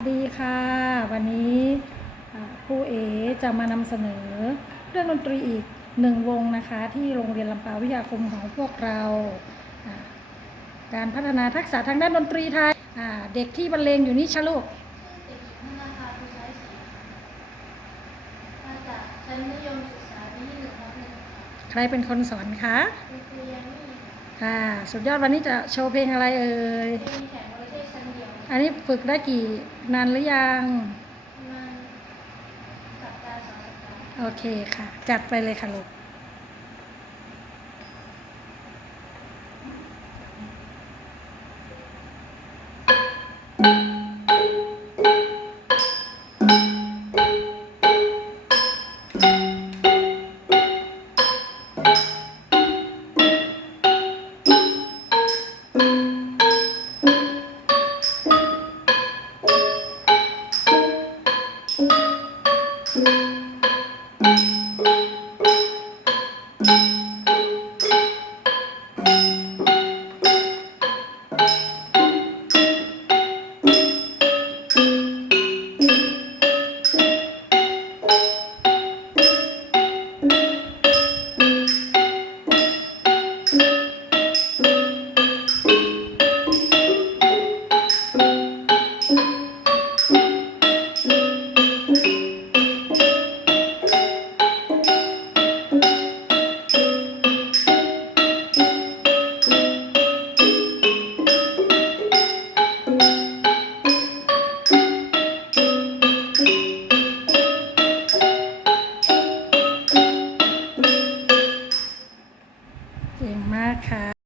สวัสดีค่ะ วันนี้อ่าครูเอจะมานำเสนอเรื่องดนตรีอีกหนึ่งวงนะคะ ที่โรงเรียนลำปาววิทยาคมของพวกเราอ่าการพัฒนาทักษะทางด้านดนตรีไทยอ่าเด็กที่บรรเลงอยู่นี่ชะลูกเด็กหญิงธนาคารผู้ใช้สีมาจากชั้นมัธยมศึกษาปีที่หนึ่งทับหนึ่งค่ะใครเป็นคนสอนคะคุณครูยังไม่มีค่ะ สุดยอดวันนี้จะโชว์เพลงอะไรเอ่ย อันนี้ฝึกได้กี่นานหรือยังประมาณสัปดาห์สองสัปดาห์โอเคค่ะ จัดไปเลยค่ะลูก thank you เก่งมากค่ะ